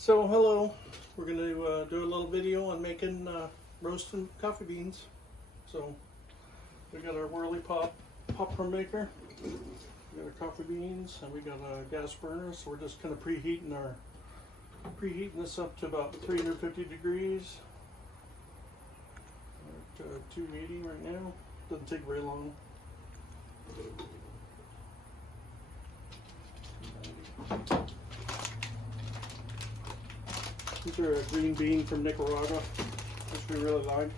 So hello, we're going to do a little video on making roasting coffee beans. So we got our Whirly popcorn maker, we got our coffee beans, and we got a gas burner. So we're just kind of preheating this up to about 350 degrees. We're at 280 right now. Doesn't take very long. These are a green bean from Nicaragua, which we really like.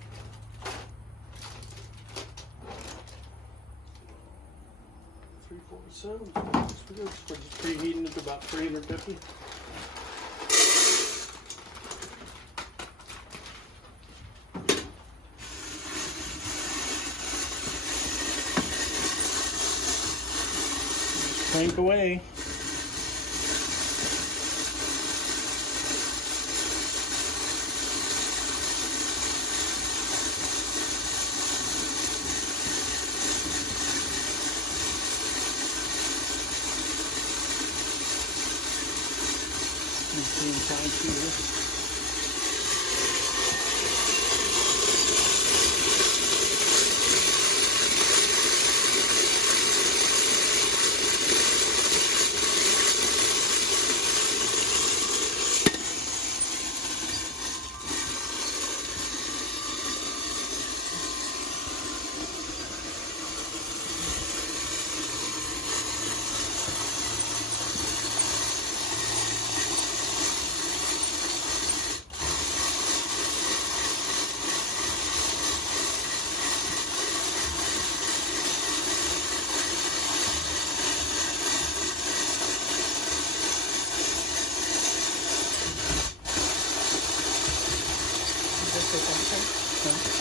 $3.47. We're just preheating it to about 350. Just crank away. Same time here.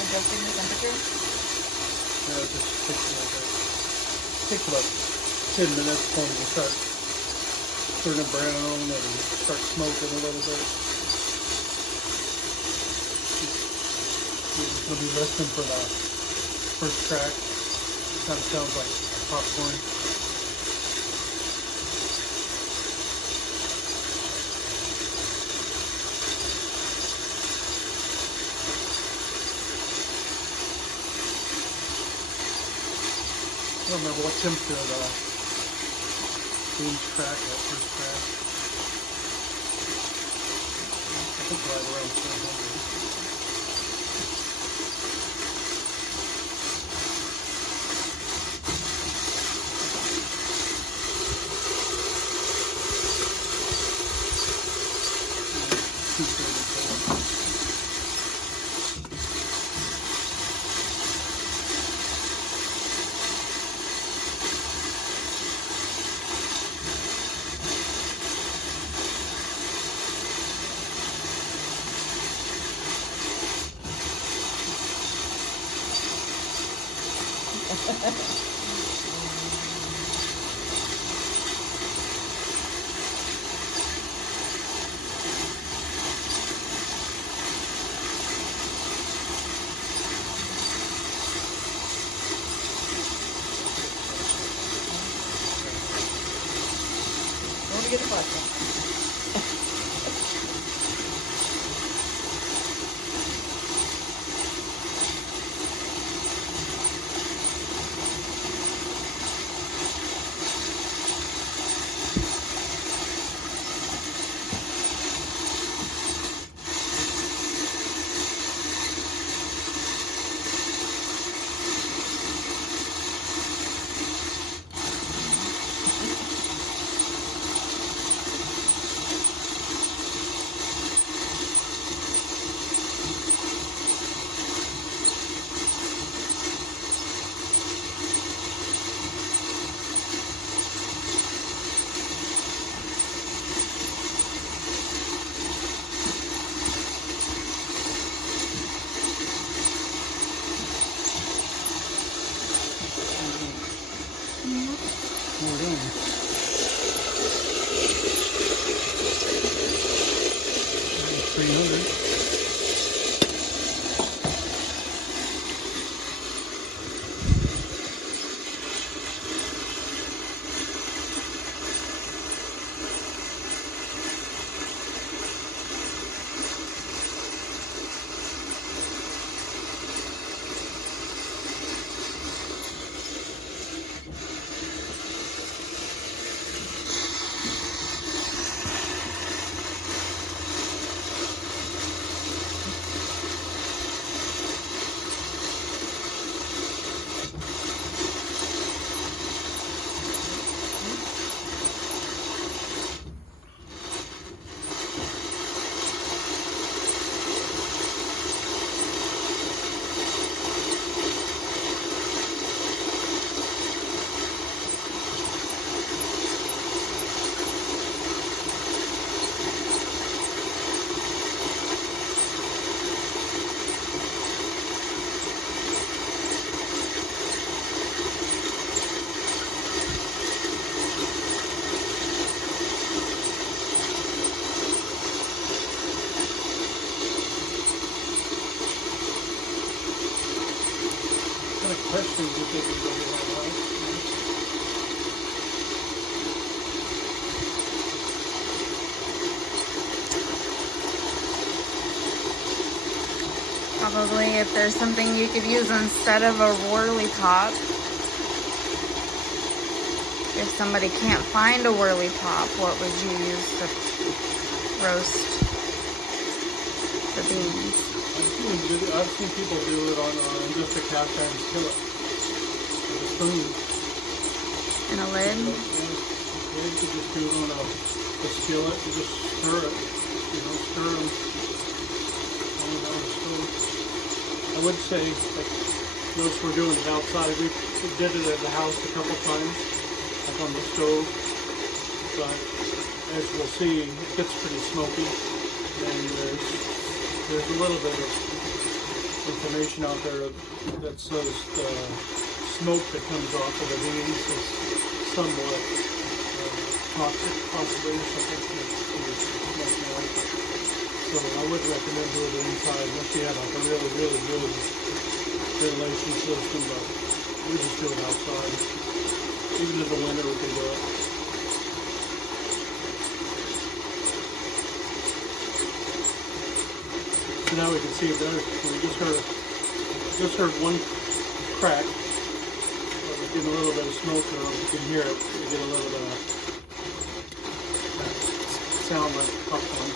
Adjusting the temperature? Just takes about 10 minutes for them to start turning brown and start smoking a little bit. We're just going to be listening for the first crack. Kind of sounds like popcorn. I don't remember what temperature the beans crack, that first crack. I think right around 400. Don't get the vodka. soon as they can go to my house. Probably if there's something you could use instead of a whirly pop. If somebody can't find a whirly pop, what would you use to roast the beans? I've seen people do it on just a cast iron skillet with a spoon. In a lid? Yeah, you could just do it on a skillet. You just stir it. Stir them on the stove. I would say, like, those we're doing it outside. We did it at the house a couple times, like on the stove. But as we'll see, it gets pretty smoky, and there's a little bit of information out there that says the smoke that comes off of the beans is somewhat toxic, possibly, or something to make noise. So I would recommend doing it inside unless you have like a really, really good ventilation system, but we just do it outside. Even in the winter we can do it. So now we can see it better. We just heard one crack. But we're getting a little bit of smoke, or you can hear it. You get a little bit of sound like popcorn.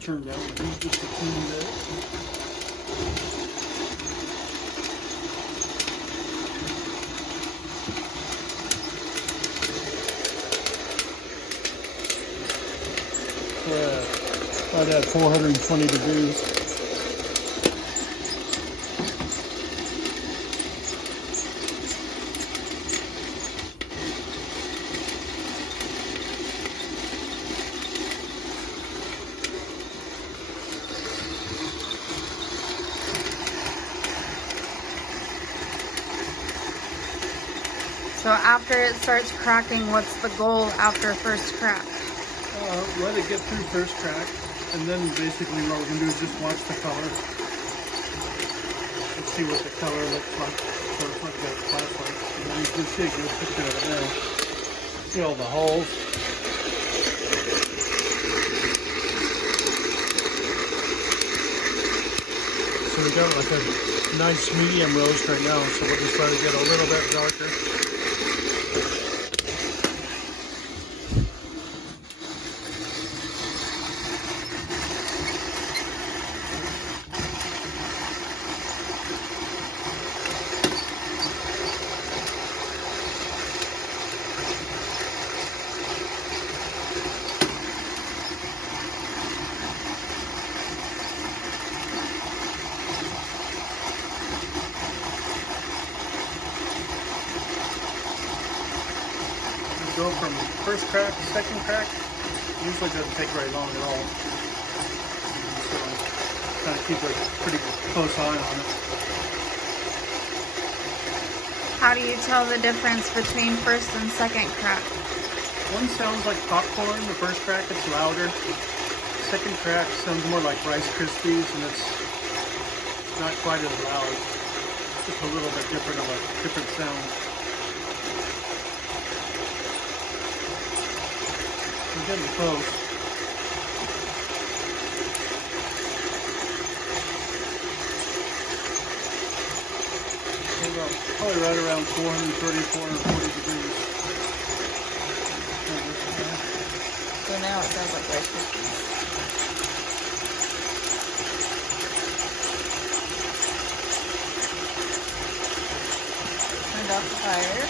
Turn down the heat just a teeny bit. Right at 420 degrees. So after it starts cracking, what's the goal after first crack? Let it get through first crack, and then basically what we're going to do is just watch the color. Let's see what the color looks like, or what the flat like. And then you can see a good picture of it now. See all the holes. So we got like a nice medium roast right now, so we'll just let it get a little bit darker. Go from first crack to second crack. Usually doesn't take very long at all. So kind of keep a pretty close eye on it. How do you tell the difference between first and second crack? One sounds like popcorn. The first crack it's louder. Second crack sounds more like Rice Krispies, and it's not quite as loud. Just a little bit different of a different sound. We're getting close. Probably right around 430, 440 degrees. So now it sounds like Rice Krispies. Turned off the fire.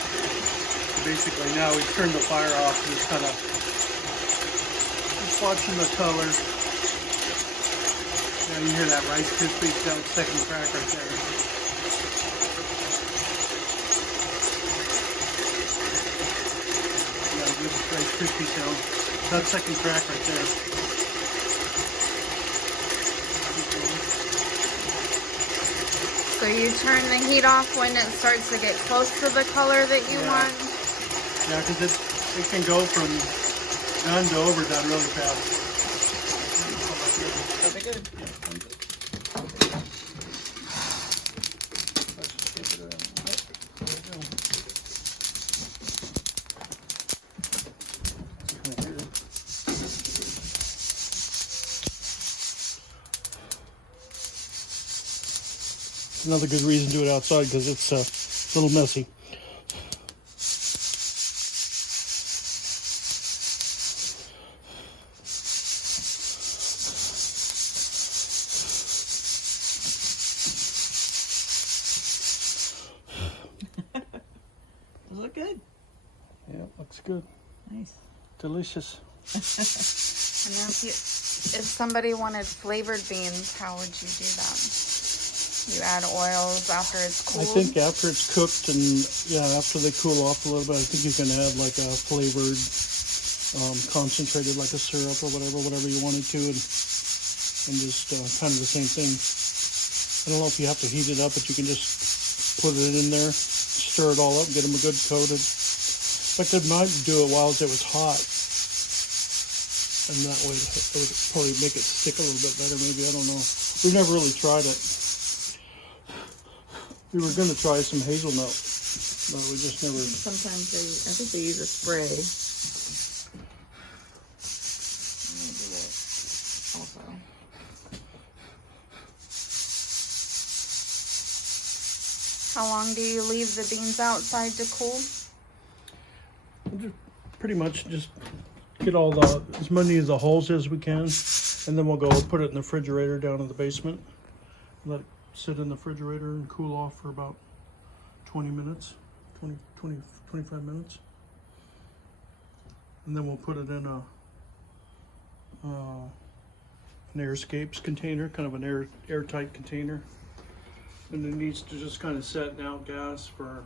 So basically now we've turned the fire off and just kind of watching the color. Now you hear that Rice Krispies sound, second crack right there. Yeah, good Rice Krispies sound. That second crack right there. So you turn the heat off when it starts to get close to the color that you Yeah. want? Yeah, because it can go from done to overdone really fast. Pretty good. Let's just get it around. There we go. It's kinda weird. Another good reason to do it outside because it's a little messy. Does it look good? Yeah, looks good. Nice. Delicious. And then if somebody wanted flavored beans, how would you do that? You add oils after it's I cooled? think after it's cooked and yeah, after they cool off a little bit, I think you can add like a flavored, concentrated like a syrup or whatever you wanted to, and just kind of the same thing. I don't know if you have to heat it up, but you can just put it in there, stir it all up, get them a good coated. But they might do it while it was hot, and that way it would probably make it stick a little bit better. Maybe, I don't know. We've never really tried it. We were going to try some hazelnut, but we just never. Sometimes I think they use a spray. I'm gonna do it also. How long do you leave the beans outside to cool? Just pretty much just get as many of the holes as we can, and then we'll go put it in the refrigerator down in the basement. Let it sit in the refrigerator and cool off for about 20 minutes, 25 minutes. And then we'll put it in an airscapes container, kind of an airtight container. And it needs to just kind of set out gas for,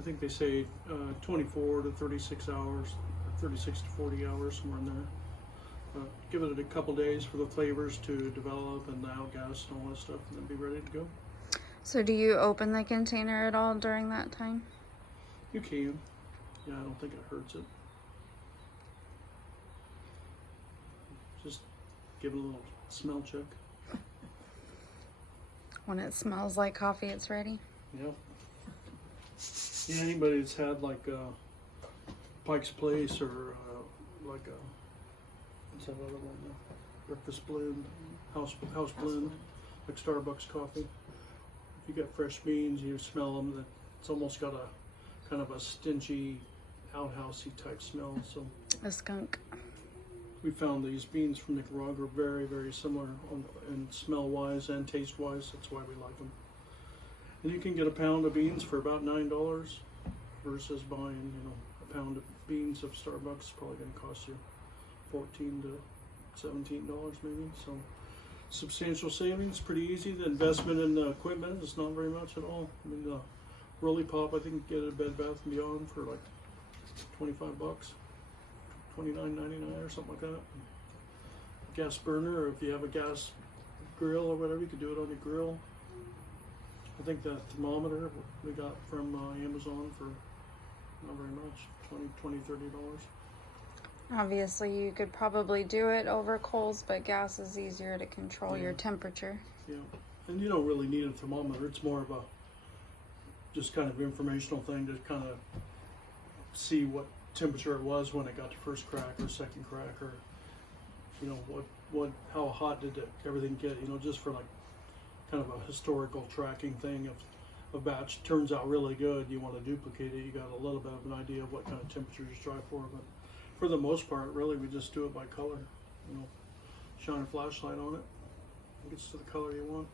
I think they say 24 to 36 hours, 36 to 40 hours, somewhere in there. Give it a couple days for the flavors to develop and the outgas and all that stuff, and then be ready to go. So do you open the container at all during that time? You can. Yeah, I don't think it hurts it. Just give it a little smell check. When it smells like coffee, it's ready? Yep. Yeah, anybody that's had like Pike's Place or like what's that other one? Breakfast blend, house blend, like Starbucks coffee. If you got fresh beans, you smell them. That it's almost got a kind of a stingy, outhousey type smell. So A skunk. we found these beans from Nicaragua are very, very similar in smell wise and taste wise. That's why we like them. And you can get a pound of beans for about $9 versus buying, a pound of beans of Starbucks is probably going to cost you $14 to $17 maybe. So substantial savings, pretty easy. The investment in the equipment is not very much at all. I mean, the Whirly Pop, I think you can get it at Bed Bath & Beyond for like $25, $29.99 or something like that. Gas burner, or if you have a gas grill or whatever, you could do it on your grill. I think the thermometer we got from Amazon for not very much, $20, $30. Obviously, you could probably do it over coals, but gas is easier to control your temperature. Yeah, and you don't really need a thermometer. It's more of a just kind of informational thing to kind of see what temperature it was when it got to first crack or second crack, or how hot did everything get? Just for like kind of a historical tracking thing. If a batch turns out really good, you want to duplicate it. You got a little bit of an idea of what kind of temperature you strive for, but for the most part, really, we just do it by color. Shine a flashlight on it, it gets to the color you want.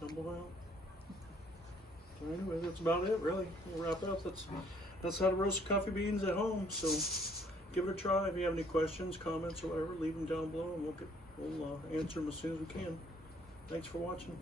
Tumble out. So anyway, that's about it, really. We'll wrap up. That's how to roast coffee beans at home. So give it a try. If you have any questions, comments, or whatever, leave them down below, and we'll we'll answer them as soon as we can. Thanks for watching.